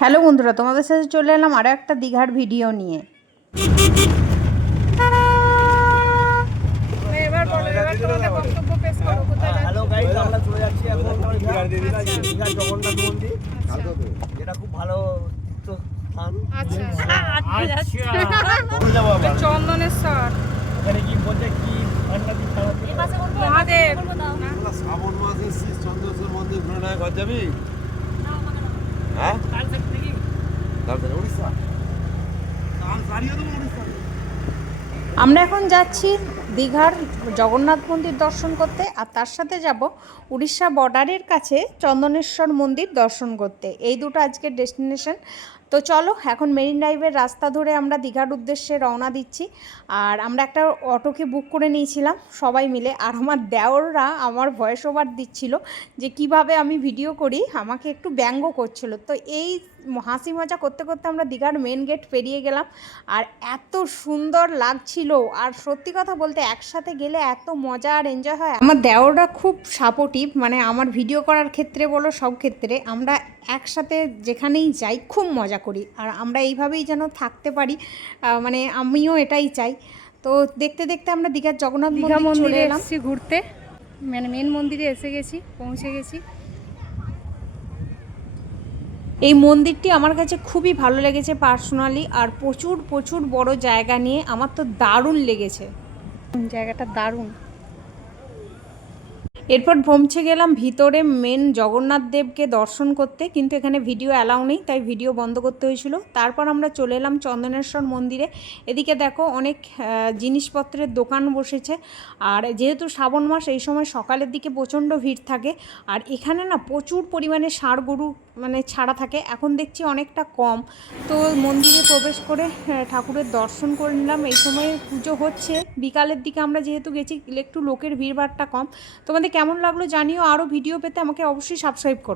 Hello বন্ধুরা, তোমাদের সাথে চলে এলাম আরও একটা দীঘার ভিডিও নিয়ে। হ্যালো গাইস, আমরা চলে যাচ্ছি এখন দীঘার জগন্নাথ মন্দির, যেটা খুব ভালো তীর্থস্থান। চন্দনেশ্বর এখানে কি বলছে কি মহাদেব শ্রাবণ মাসে শ্রী চন্দ্রেশ্বর মন্দির ঘুরে ঘর যাবি? হ্যাঁ, উড়িষ্যা আমরা এখন যাচ্ছি দীঘার জগন্নাথ মন্দির দর্শন করতে, আর তার সাথে যাব উড়িষ্যা বর্ডারের কাছে চন্দনেশ্বর মন্দির দর্শন করতে। এই দুটো আজকের ডেস্টিনেশন। তো চলো, এখন মেরিন ড্রাইভের রাস্তা ধরে আমরা দীঘার উদ্দেশ্যে রওনা দিচ্ছি। আর আমরা একটা অটোকে বুক করে নিয়েছিলাম সবাই মিলে, আর আমার দেওররা আমার ভয়েস ওভার দিচ্ছিল যে কিভাবে আমি ভিডিও করি, আমাকে একটু ব্যঙ্গ করছিল। তো এই হাসি মজা করতে করতে আমরা দীঘার মেন গেট পেরিয়ে গেলাম, আর এত সুন্দর লাগছিল। আর সত্যি কথা বলতে একসাথে গেলে এত মজা আর এনজয় হয়। আমার দেওররা খুব সাপোর্টিভ, মানে আমার ভিডিও করার ক্ষেত্রে বলো, সব ক্ষেত্রে আমরা একসাথে যেখানেই যাই খুব মজা করি, আর আমরা এইভাবেই যেন থাকতে পারি, মানে আমিও এটাই চাই। তো দেখতে দেখতে আমরা দীঘার জগন্নাথ মন্দিরে এসেছি ঘুরতে, মানে মেন মন্দিরে এসে গেছি, পৌঁছে গেছি। এই মন্দিরটি আমার কাছে খুবই ভালো লেগেছে পার্সোনালি, আর প্রচুর প্রচুর বড় জায়গা নিয়ে আমার তো দারুণ লেগেছে। জায়গাটা দারুণ। এরপর পৌঁছে গেলাম ভিতরে মেন জগন্নাথ দেবকে দর্শন করতে, কিন্তু এখানে ভিডিও অ্যালাউ নেই, তাই ভিডিও বন্ধ করতে হয়েছিল। তারপর আমরা চলে এলাম চন্দনেশ্বর মন্দিরে। এদিকে দেখো অনেক জিনিসপত্রের দোকান বসেছে, আর যেহেতু শ্রাবণ মাস এই সময় সকালের দিকে প্রচণ্ড ভিড় থাকে। আর এখানে না প্রচুর পরিমাণে ষাঁড় গরু মানে ছাড়া থাকে, এখন দেখছি অনেকটা কম। তো মন্দিরে প্রবেশ করে ঠাকুরের দর্শন করে নিলাম। এই সময় পুজো হচ্ছে, বিকালের দিকে আমরা যেহেতু গেছি একটু লোকের ভিড়ভাড়টা কম। তোমাদের কেমন লাগলো জানিও। আরও ভিডিও পেতে আমাকে অবশ্যই সাবস্ক্রাইব করো।